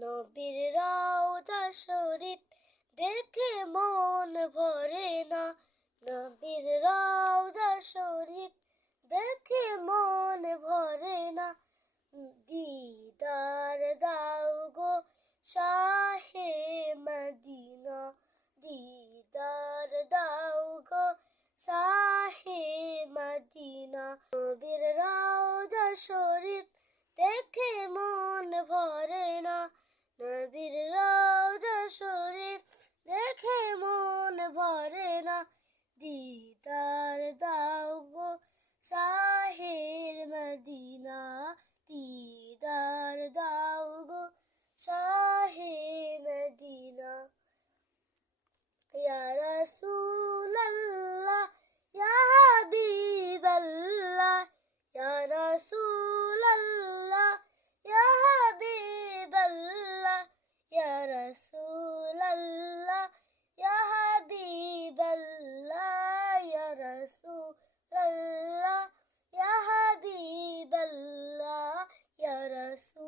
নবীর রওজা শরীফ দেখে মন ভরে না, নবীর রওজা শরীফ দেখে মন ভরে না। দিদার দাও গো শাহে মদিনা, দিদার দাও গো শাহে মদিনা। নবীর রওজা শরীফ দেখে মন ভরে না, নবীর রওজা শরীফ দেখে মন ভরে না। দিদার দাও গো শাহের মদিনা, দিদার দাও গো শাহে মদিনা। ইয়া রাসূলাল্লাহ ইয়া হাবিবাল্লাহ, ইয়া রাসূলাল্লাহ ইয়া হাবিবাল্লাহ, ইয়া রাসূলাল্লাহ ইয়া হাবিবাল্লাহ, ইয়া রাসূলাল্লাহ ইয়া হাবিবাল্লাহ, ইয়া রাসূল